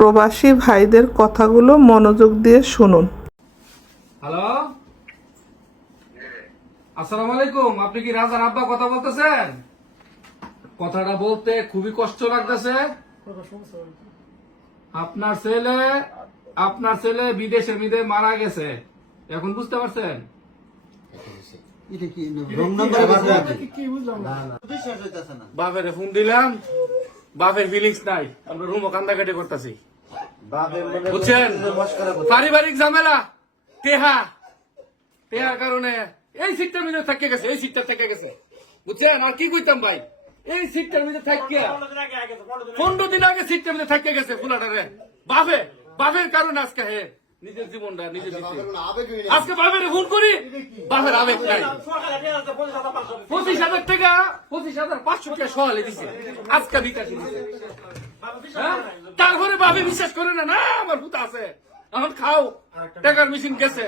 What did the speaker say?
প্রবাসী ভাইদের কথাগুলো মনোযোগ দিয়ে শুনুন। হ্যালো, আসসালামু আলাইকুম। আপনি কি রাজার আব্বা কথা বলতেছেন? কথাটা বলতে খুবই কষ্ট লাগতেছে। আপনার ছেলে বিদেশে মারা গেছে। এখন বুঝতে পারছেন? বাপের ফোন দিলাম, বাপের ফিলিংস নাই। আমরা রুমও কান্দাকাটি করতেছি, বুঝছেন? পারিবারিক ঝামেলা, টেহার কারণে এই সিটটার মধ্যে থেকে গেছে, এই সিটটা থেকে গেছে, বুঝছেন? আর কি কইতাম ভাই, এই সিটটার মধ্যে থাকিয়া 15 দিন আগে সিটটার মধ্যে থেকে গেছে ফুলাটারে। বাপের কারণে আজকে হে নিজের জীবনটা নিজে দিতে। আজকে বাপের ফোন করি, বাপের আবেগ নাই। 25,000 টাকা 25,500 টাকা সহালে দিছে, আজকে বিকাশ দিছে। তারপরে বাপে বিশ্বাস করে না, না আমার ভূত আছে, এখন খাও, টাকার মেশিন গেছে।